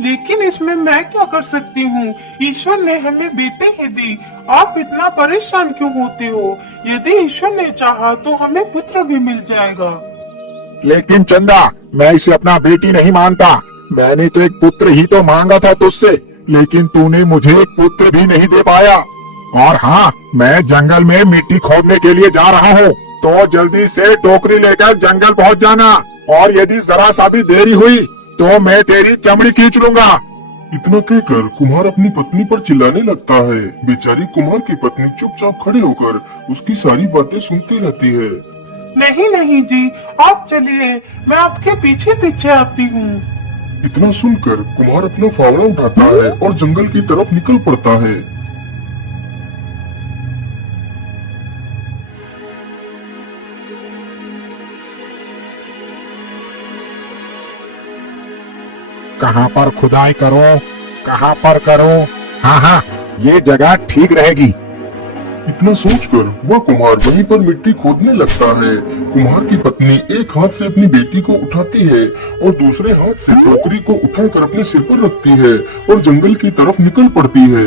लेकिन इसमें मैं क्या कर सकती हूँ? ईश्वर ने हमें बेटे ही दी। आप इतना परेशान क्यों होते हो? यदि ईश्वर ने चाहा तो हमें पुत्र भी मिल जाएगा। लेकिन चंदा, मैं इसे अपना बेटी नहीं मानता। मैंने तो एक पुत्र ही तो मांगा था तुझसे, लेकिन तूने मुझे एक पुत्र भी नहीं दे पाया। और हाँ, मैं जंगल में मिट्टी खोदने के लिए जा रहा हूँ, तो जल्दी से टोकरी लेकर जंगल पहुँच जाना। और यदि जरा सा भी देरी हुई तो मैं तेरी चमड़ी खींच लूंगा। इतना कहकर कुम्हार अपनी पत्नी पर चिल्लाने लगता है। बेचारी कुम्हार की पत्नी चुपचाप खड़े होकर उसकी सारी बातें सुनती रहती है। नहीं नहीं जी, आप चलिए, मैं आपके पीछे पीछे आती हूँ। इतना सुनकर कुम्हार अपना फावड़ा उठाता है और जंगल की तरफ निकल पड़ता है। कहाँ पर खुदाई करूं, कहाँ पर करूं? हाँ हाँ, ये जगह ठीक रहेगी। इतना सोचकर वह कुम्हार वहीं पर मिट्टी खोदने लगता है। कुम्हार की पत्नी एक हाथ से अपनी बेटी को उठाती है और दूसरे हाथ से टोकरी को उठाकर अपने सिर पर रखती है और जंगल की तरफ निकल पड़ती है।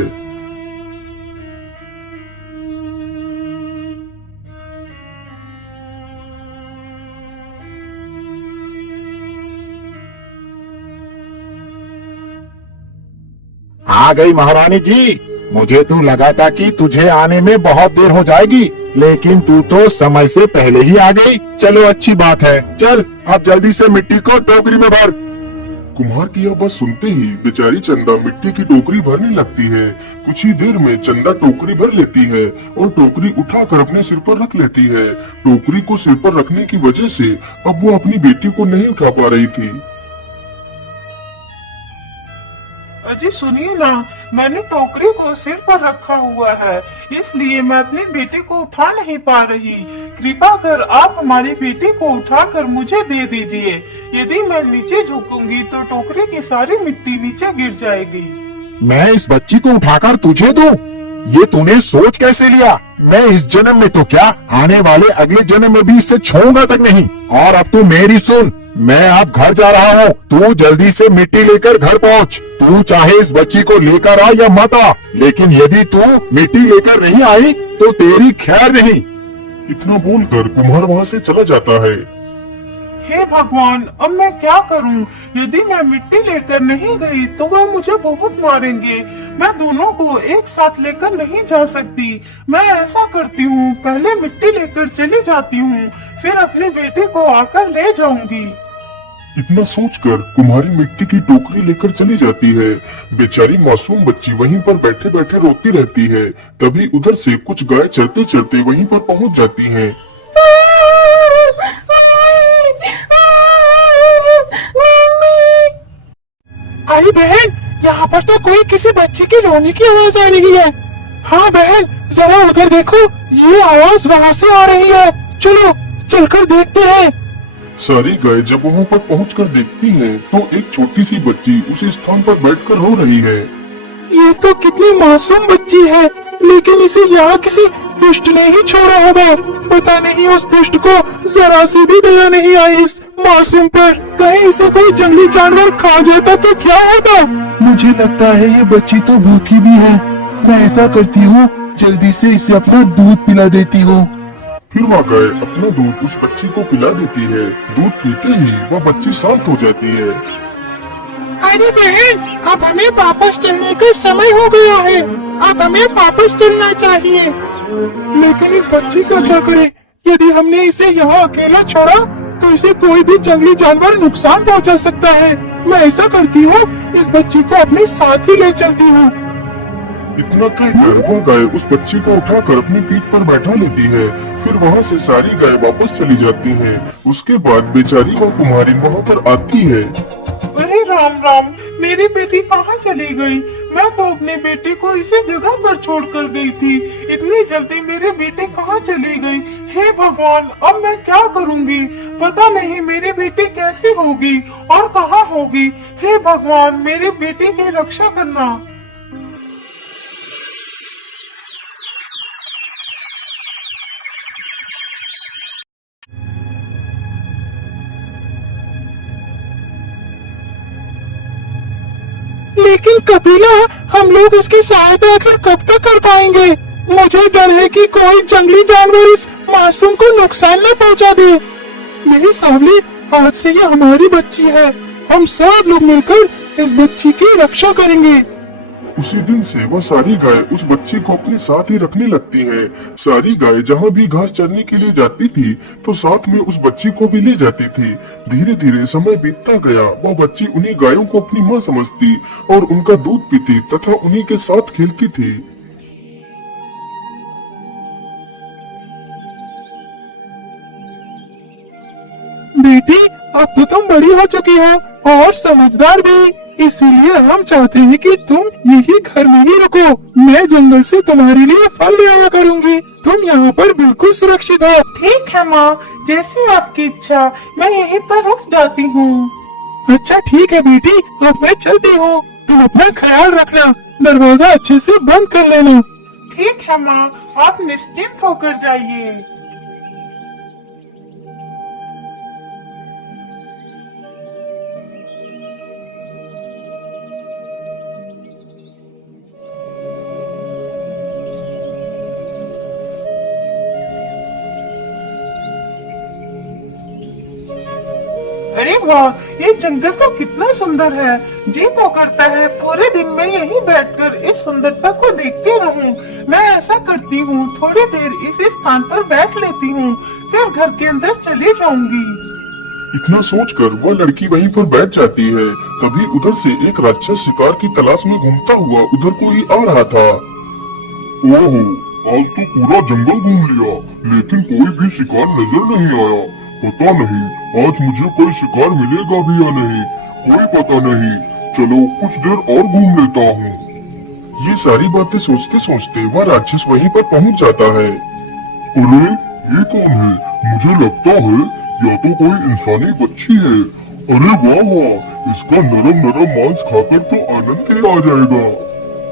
आ गई महारानी जी। मुझे तो लगा था कि तुझे आने में बहुत देर हो जाएगी, लेकिन तू तो समय से पहले ही आ गई। चलो अच्छी बात है। चल अब जल्दी से मिट्टी को टोकरी में भर। कुम्हार की यह बात सुनते ही बेचारी चंदा मिट्टी की टोकरी भरने लगती है। कुछ ही देर में चंदा टोकरी भर लेती है और टोकरी उठाकर अपने सिर पर रख लेती है। टोकरी को सिर पर रखने की वजह से अब वो अपनी बेटी को नहीं उठा पा रही थी। अजी सुनिए ना, मैंने टोकरी को सिर पर रखा हुआ है, इसलिए मैं अपनी बेटी को उठा नहीं पा रही। कृपा कर आप हमारी बेटी को उठाकर मुझे दे दीजिए। यदि मैं नीचे झुकूंगी तो टोकरी की सारी मिट्टी नीचे गिर जाएगी। मैं इस बच्ची को उठाकर तुझे दूं? ये तूने सोच कैसे लिया? मैं इस जन्म में तो क्या, आने वाले अगले जन्म में भी इससे छूऊंगा तक नहीं। और अब तू मेरी सुन, मैं अब घर जा रहा हूँ। तू जल्दी से मिट्टी लेकर घर पहुँच। तू चाहे इस बच्ची को लेकर आ या मत आ, लेकिन यदि तू मिट्टी लेकर नहीं आई तो तेरी खैर नहीं। इतना बोलकर कुम्हार वहाँ से चला जाता है। हे भगवान, अब मैं क्या करूं? यदि मैं मिट्टी लेकर नहीं गई तो वह मुझे बहुत मारेंगे। मैं दोनों को एक साथ लेकर नहीं जा सकती। मैं ऐसा करती हूँ, पहले मिट्टी लेकर चली जाती हूँ, फिर अपनी बेटी को आकर ले जाऊंगी। इतना सोचकर कुम्हारी मिट्टी की टोकरी लेकर चली जाती है। बेचारी मासूम बच्ची वहीं पर बैठे बैठे रोती रहती है। तभी उधर से कुछ गाय चरते चरते वहीं पर पहुंच जाती हैं। अरे बहन, यहाँ पर तो कोई किसी बच्चे की रोने की आवाज आ रही है। हाँ बहन, जरा उधर देखो, ये आवाज वहाँ से आ रही है। चलो चलकर देखते हैं। सारी गाय जब वहाँ पर पहुंचकर देखती हैं, तो एक छोटी सी बच्ची उसी स्थान पर बैठकर रो रही है। ये तो कितनी मासूम बच्ची है, लेकिन इसे यहाँ किसी दुष्ट ने ही छोड़ा होगा। पता नहीं उस दुष्ट को जरा सी भी दया नहीं आई इस मासूम पर। कहीं इसे कोई जंगली जानवर खा जाता तो क्या होता? मुझे लगता है ये बच्ची तो भूखी भी है। मैं ऐसा करती हूँ, जल्दी से इसे अपना दूध पिला देती हूँ। फिर वह गाय अपना दूध उस बच्ची को पिला देती है। दूध पीते ही वह बच्ची शांत हो जाती है। अरे बहन, अब हमें वापस चलने का समय हो गया है। अब हमें वापस चलना चाहिए। लेकिन इस बच्ची का क्या करें? यदि हमने इसे यहाँ अकेला छोड़ा तो इसे कोई भी जंगली जानवर नुकसान पहुँचा सकता है। मैं ऐसा करती हूँ, इस बच्ची को अपने साथ ही ले चलती हूँ। इतना कहकर वह गाय उस बच्ची को उठाकर अपनी पीठ पर बैठा लेती है। फिर वहाँ से सारी गाय वापस चली जाती हैं। उसके बाद बेचारी वह कुम्हारिन वहाँ पर आती है। अरे राम राम, मेरी बेटी कहाँ चली गई? मैं तो अपनी बेटी को इसी जगह पर छोड़कर गई थी। इतनी जल्दी मेरी बेटी कहाँ चली गई? हे भगवान, अब मैं क्या करूँगी? पता नहीं मेरी बेटी कैसी होगी और कहाँ होगी। हे भगवान, मेरी बेटी की रक्षा करना। लेकिन कपिला, हम लोग इसकी सहायता आखिर कब तक कर पाएंगे? मुझे डर है कि कोई जंगली जानवर इस मासूम को नुकसान न पहुंचा दे। मेरी सावली, आज से ये हमारी बच्ची है। हम सब लोग मिलकर इस बच्ची की रक्षा करेंगे। उसी दिन से वह सारी गाय उस बच्चे को अपने साथ ही रखने लगती है। सारी गाय जहाँ भी घास चरने के लिए जाती थी तो साथ में उस बच्ची को भी ले जाती थी। धीरे धीरे समय बीतता गया। वह बच्ची उन्हीं गायों को अपनी माँ समझती और उनका दूध पीती तथा उन्हीं के साथ खेलती थी। बेटी, अब तो तुम बड़ी हो चुकी हो और समझदार भी, इसीलिए हम चाहते हैं कि तुम यही घर में ही रुको। मैं जंगल से तुम्हारे लिए फल ले आया करूंगी। तुम यहाँ पर बिल्कुल सुरक्षित हो। ठीक है माँ, जैसी आपकी इच्छा, मैं यहीं पर रुक जाती हूँ। अच्छा ठीक है बेटी, अब मैं चलती हूँ। तुम अपना ख्याल रखना, दरवाजा अच्छे से बंद कर लेना। ठीक है माँ, आप निश्चिंत होकर जाइए। अरे वाह, ये जंगल तो कितना सुंदर है। जी तो करता है पूरे दिन में यहीं बैठकर इस सुंदरता को देखती रहूं। मैं ऐसा करती हूँ, थोड़ी देर इसी स्थान पर बैठ लेती हूँ, फिर घर के अंदर चली जाऊंगी। इतना सोचकर वह लड़की वहीं पर बैठ जाती है। तभी उधर से एक राक्षस शिकार की तलाश में घूमता हुआ उधर को ही आ रहा था। ओहो, आज तो पूरा जंगल घूम लिया, लेकिन कोई भी शिकार नजर नहीं आया। पता नहीं आज मुझे कोई शिकार मिलेगा भी या नहीं, कोई पता नहीं। चलो कुछ देर और घूम लेता हूँ। ये सारी बातें सोचते सोचते वह राक्षस वहीं पर पहुँच जाता है। अरे ये कौन है? मुझे लगता है या तो कोई इंसानी बच्ची है। अरे वाह वाह, इसका नरम नरम मांस खाकर तो आनंद ही आ जाएगा।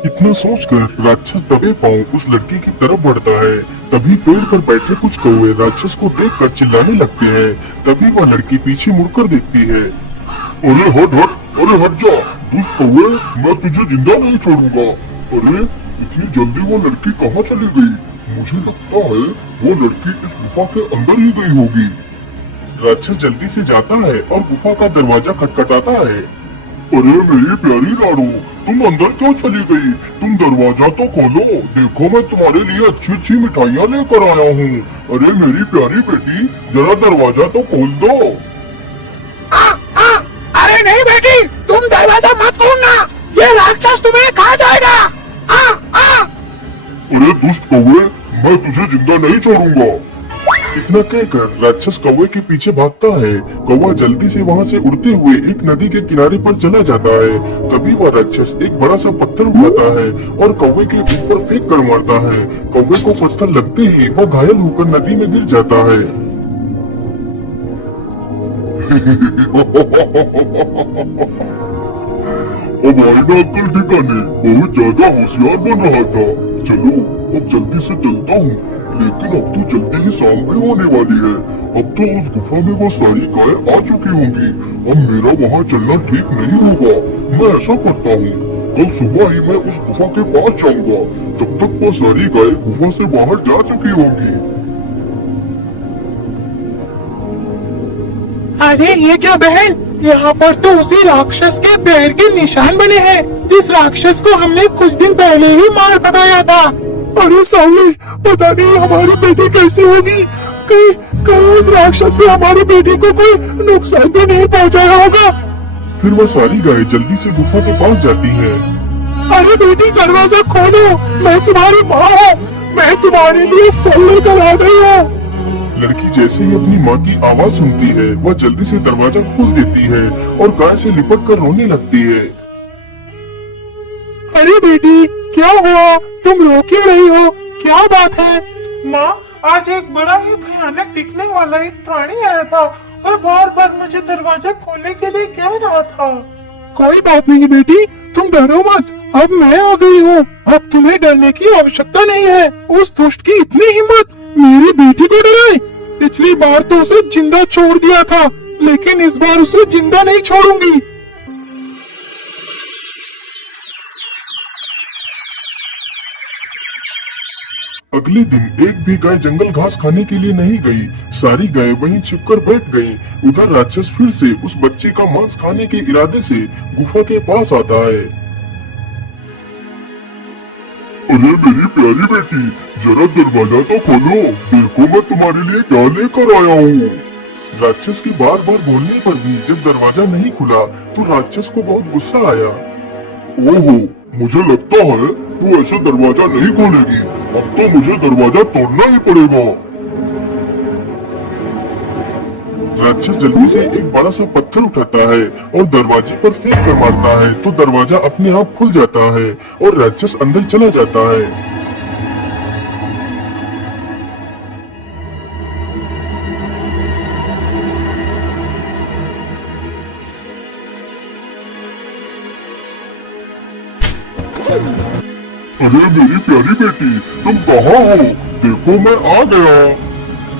इतना सोचकर राक्षस दबे पांव उस लड़की की तरफ बढ़ता है। तभी पेड़ पर बैठे कुछ कौवे राक्षस को देखकर चिल्लाने लगते हैं। तभी वह लड़की पीछे मुड़कर देखती है। अरे हट हट, अरे हट जा दुष्ट कौवे, मैं तुझे जिंदा नहीं छोड़ूंगा। अरे इतनी जल्दी वो लड़की कहाँ चली गई? मुझे लगता है वो लड़की इस गुफा के अंदर ही गई होगी। राक्षस जल्दी से जाता है और गुफा का दरवाजा खटखटाता है। अरे मेरी प्यारी लाडो, तुम अंदर क्यों चली गई? तुम दरवाजा तो खोलो, देखो मैं तुम्हारे लिए अच्छी अच्छी मिठाइयाँ लेकर आया हूँ। अरे मेरी प्यारी बेटी, जरा दरवाजा तो खोल दो। अरे नहीं बेटी, तुम दरवाजा मत खोलना, ये राक्षस तुम्हें खा जाएगा। अरे दुष्ट कौवे, मैं तुझे जिंदा नहीं छोड़ूंगा। इतना कहकर राक्षस कौवे के पीछे भागता है। कौवा जल्दी से वहाँ से उड़ते हुए एक नदी के किनारे पर चला जाता है। तभी वह राक्षस एक बड़ा सा पत्थर उठाता है और कौवे के ऊपर फेंक कर मारता है। कौवे को पत्थर लगते ही वह घायल होकर नदी में गिर जाता है। अब आए ना अक्ल ठिकाने, बहुत ज्यादा होशियार बन रहा था। चलो अब जल्दी से चलता हूँ, लेकिन अब तो जल्दी ही शाम भी होने वाली है। अब तो उस गुफा में वो सारी गाय आ चुकी होंगी। अब मेरा वहाँ चलना ठीक नहीं होगा। मैं ऐसा करता हूँ, कल सुबह ही मैं उस गुफा के पास जाऊंगा। तब तक वो सारी गाय गुफा से बाहर जा चुकी होंगी। अरे ये क्या बहन, यहाँ पर तो उसी राक्षस के पैर के निशान बने हैं, जिस राक्षस को हमने कुछ दिन पहले ही मार भगाया था। अरे सावली, पता नहीं हमारी बेटी कैसी होगी। कहीं उस राक्षस से हमारी बेटी को कोई नुकसान तो नहीं पहुँचाया होगा। फिर वह सारी गाय जल्दी से गुफा के पास जाती है। अरे बेटी, दरवाजा खोलो, मैं तुम्हारी माँ हूँ, मैं तुम्हारे लिए फल लेकर आ गई हूँ। लड़की जैसे ही अपनी माँ की आवाज सुनती है, वह जल्दी से दरवाजा खोल देती है और गाय से लिपट कर रोने लगती है। अरे बेटी, क्या हुआ? तुम रो क्यों रही हो? क्या बात है? माँ, आज एक बड़ा ही भयानक दिखने वाला एक प्राणी आया था और बार बार मुझे दरवाजा खोलने के लिए कह रहा था। कोई बात नहीं बेटी, तुम डरो मत, अब मैं आ गई हूँ। अब तुम्हें डरने की आवश्यकता नहीं है। उस दुष्ट की इतनी हिम्मत, मेरी बेटी को डराए। पिछली बार तो उसे जिंदा छोड़ दिया था, लेकिन इस बार उसे जिंदा नहीं छोड़ूंगी। अगले दिन एक भी गाय जंगल घास खाने के लिए नहीं गई। सारी गायें वहीं छिपकर बैठ गईं। उधर राक्षस फिर से उस बच्चे का मांस खाने के इरादे से गुफा के पास आता है। अरे मेरी प्यारी बेटी, जरा दरवाजा तो खोलो, देखो मैं तुम्हारे लिए क्या लेकर आया हूँ। राक्षस की बार बार बोलने पर भी जब दरवाजा नहीं खुला तो राक्षस को बहुत गुस्सा आया। ओहो, मुझे लगता है तू ऐसे दरवाजा नहीं खोलेगी। अब तो मुझे दरवाजा तोड़ना ही पड़ेगा। राक्षस जल्दी से एक बड़ा सा पत्थर उठाता है और दरवाजे पर फेंक कर मारता है तो दरवाजा अपने आप खुल जाता है और राक्षस अंदर चला जाता है। अरे मेरी प्यारी बेटी, तुम कहाँ हो? देखो मैं आ गया।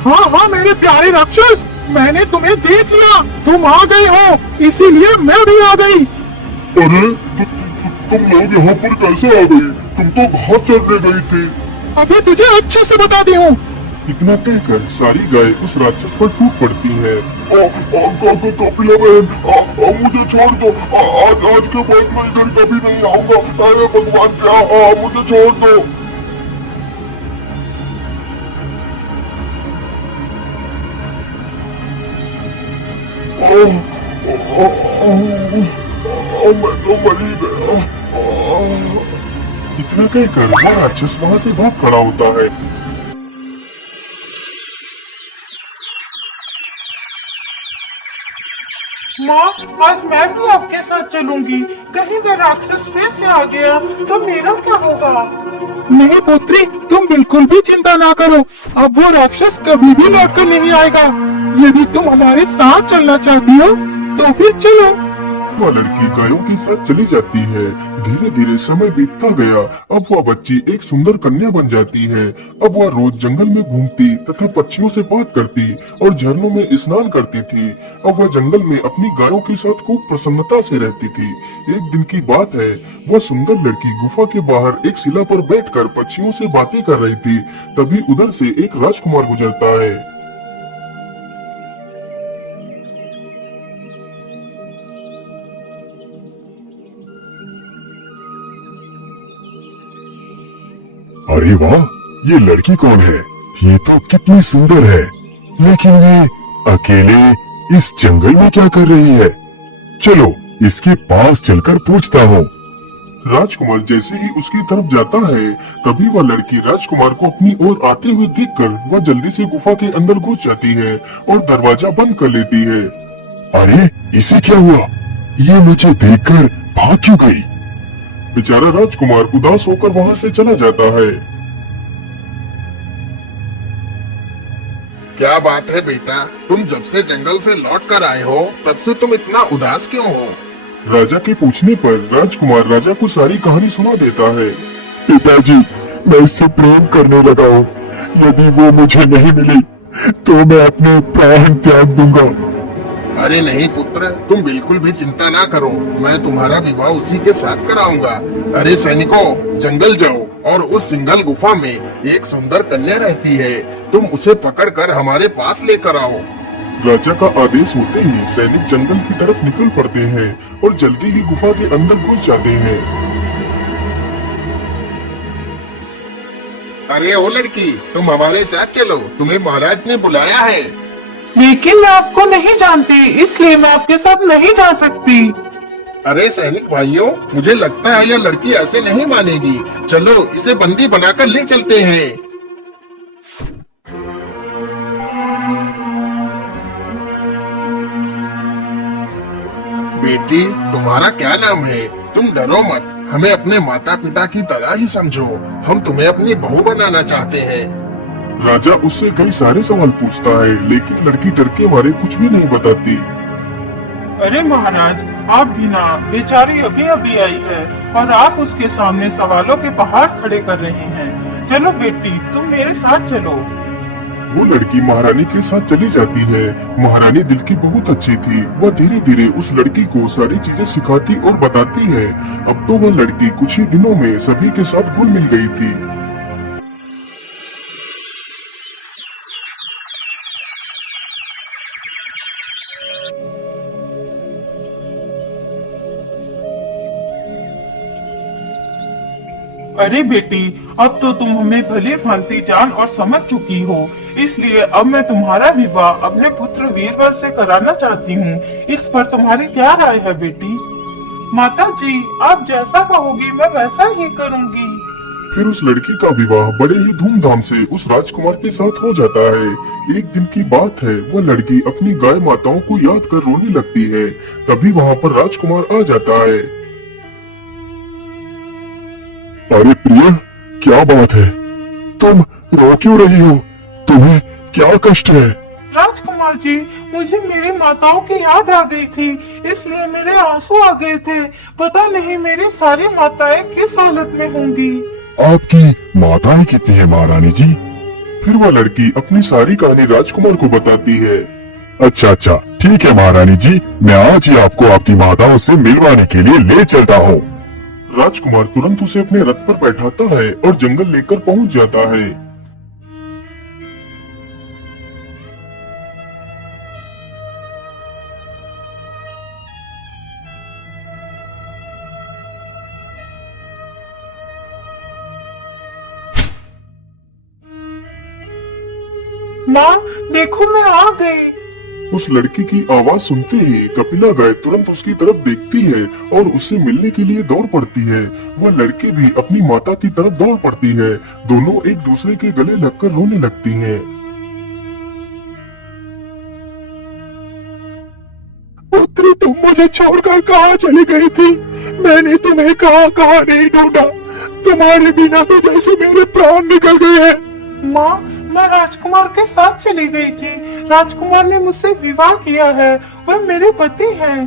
हाँ हाँ मेरे प्यारे राक्षस, मैंने तुम्हें देख लिया। तुम आ गए हो, इसीलिए मैं भी आ गई। अरे तुम लोग यहाँ पर कैसे आ गई? तुम तो घास चरने गई थी। अभी तुझे अच्छे से बताती हूँ। इतना कहकर सारी गाय उस राक्षस पर टूट पड़ती है। कपिला बहन, मुझे छोड़ दो। आज के बाद मैं इधर कभी नहीं आऊंगा। अरे भगवान, क्या मुझे छोड़ दो। मैं तो मरी गया। इतना कहकर वो राक्षस वहाँ से भाग खड़ा होता है। माँ, आज मैं भी आपके साथ चलूंगी। कहीं वो राक्षस फिर से आ गया तो मेरा क्या होगा? नहीं पुत्री, तुम बिल्कुल भी चिंता ना करो। अब वो राक्षस कभी भी लौट कर नहीं आएगा। यदि तुम हमारे साथ चलना चाहती हो तो फिर चलो। वह लड़की गायों के साथ चली जाती है। धीरे धीरे समय बीतता गया। अब वह बच्ची एक सुंदर कन्या बन जाती है। अब वह रोज जंगल में घूमती तथा पक्षियों से बात करती और झरनों में स्नान करती थी। अब वह जंगल में अपनी गायों के साथ खूब प्रसन्नता से रहती थी। एक दिन की बात है, वह सुंदर लड़की गुफा के बाहर एक शिला पर बैठकर पक्षियों से बातें कर रही थी। तभी उधर से एक राजकुमार गुजरता है। अरे वाह, ये लड़की कौन है? ये तो कितनी सुंदर है, लेकिन ये अकेले इस जंगल में क्या कर रही है? चलो इसके पास चलकर पूछता हूँ। राजकुमार जैसे ही उसकी तरफ जाता है, तभी वह लड़की राजकुमार को अपनी ओर आते हुए देखकर वह जल्दी से गुफा के अंदर घुस जाती है और दरवाजा बंद कर लेती है। अरे इसे क्या हुआ? ये मुझे देखकर भाग क्यों गई? बेचारा राजकुमार उदास होकर वहाँ से चला जाता है। क्या बात है बेटा, तुम जब से जंगल से लौट कर आए हो तब से तुम इतना उदास क्यों हो? राजा के पूछने पर राजकुमार राजा को सारी कहानी सुना देता है। पिताजी, मैं उससे प्रेम करने लगा हूँ। यदि वो मुझे नहीं मिली तो मैं अपने प्राण त्याग दूंगा। अरे नहीं पुत्र, तुम बिल्कुल भी चिंता ना करो, मैं तुम्हारा विवाह उसी के साथ कराऊंगा। अरे सैनिकों, जंगल जाओ और उस सिंगल गुफा में एक सुंदर कन्या रहती है, तुम उसे पकड़कर हमारे पास लेकर आओ। राजा का आदेश होते ही सैनिक जंगल की तरफ निकल पड़ते हैं और जल्दी ही गुफा के अंदर घुस जाते हैं। अरे ओ लड़की, तुम हमारे साथ चलो, तुम्हें महाराज ने बुलाया है। लेकिन मैं आपको नहीं जानती, इसलिए मैं आपके साथ नहीं जा सकती। अरे सैनिक भाइयों, मुझे लगता है यह लड़की ऐसे नहीं मानेगी। चलो इसे बंदी बनाकर ले चलते हैं। बेटी, तुम्हारा क्या नाम है? तुम डरो मत, हमें अपने माता पिता की तरह ही समझो। हम तुम्हें अपनी बहू बनाना चाहते हैं। राजा उससे कई सारे सवाल पूछता है, लेकिन लड़की डर के मारे कुछ भी नहीं बताती। अरे महाराज, आप भी ना, बेचारी अभी अभी आई है और आप उसके सामने सवालों के पहाड़ खड़े कर रहे हैं। चलो बेटी, तुम मेरे साथ चलो। वो लड़की महारानी के साथ चली जाती है। महारानी दिल की बहुत अच्छी थी। वह धीरे धीरे उस लड़की को सारी चीजें सिखाती और बताती है। अब तो वह लड़की कुछ ही दिनों में सभी के साथ घुल मिल गई थी। अरे बेटी, अब तो तुम हमें भली भांति जान और समझ चुकी हो, इसलिए अब मैं तुम्हारा विवाह अपने पुत्र वीरबल से कराना चाहती हूँ। इस पर तुम्हारी क्या राय है बेटी? माता जी, आप जैसा कहोगी मैं वैसा ही करूँगी। फिर उस लड़की का विवाह बड़े ही धूमधाम से उस राजकुमार के साथ हो जाता है। एक दिन की बात है, वह लड़की अपनी गाय माताओं को याद कर रोने लगती है। तभी वहाँ पर राजकुमार आ जाता है। अरे प्रिय, क्या बात है? तुम रो क्यों रही हो? तुम्हें क्या कष्ट है? राजकुमार जी, मुझे मेरी माताओं की याद आ गई थी, इसलिए मेरे आंसू आ गए थे। पता नहीं मेरी सारी माताएं किस हालत में होंगी। आपकी माताएं कितनी है महारानी जी? फिर वह लड़की अपनी सारी कहानी राजकुमार को बताती है। अच्छा अच्छा, ठीक है महारानी जी, मैं आज ही आपको आपकी माताओं से मिलवाने के लिए ले चलता हूँ। राजकुमार तुरंत उसे अपने रथ पर बैठाता है और जंगल लेकर पहुंच जाता है। माँ, देखो मैं आ गई। उस लड़की की आवाज सुनते ही कपिला गाय तुरंत उसकी तरफ देखती है और उससे मिलने के लिए दौड़ पड़ती है। वह लड़की भी अपनी माता की तरफ दौड़ पड़ती है। दोनों एक दूसरे के गले लगकर रोने लगती हैं। पुत्री, तुम मुझे छोड़कर कहाँ चली गई थी? मैंने तुम्हें कहाँ कहाँ नहीं ढूंढा। तुम्हारे बिना तो जैसे मेरे प्राण निकल गए हैं। माँ, मैं राजकुमार के साथ चली गई थी। राजकुमार ने मुझसे विवाह किया है, वह मेरे पति हैं।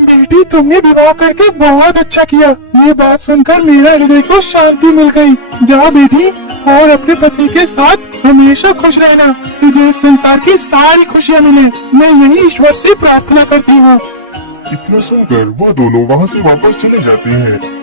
बेटी, तुमने विवाह करके बहुत अच्छा किया। ये बात सुनकर मेरा हृदय को शांति मिल गई। जाओ बेटी, और अपने पति के साथ हमेशा खुश रहना। तुझे इस संसार की सारी खुशियाँ मिले, मैं यही ईश्वर से प्रार्थना करती हूँ। इतना सुनकर वह दोनों वहाँ से वापस चले जाते हैं।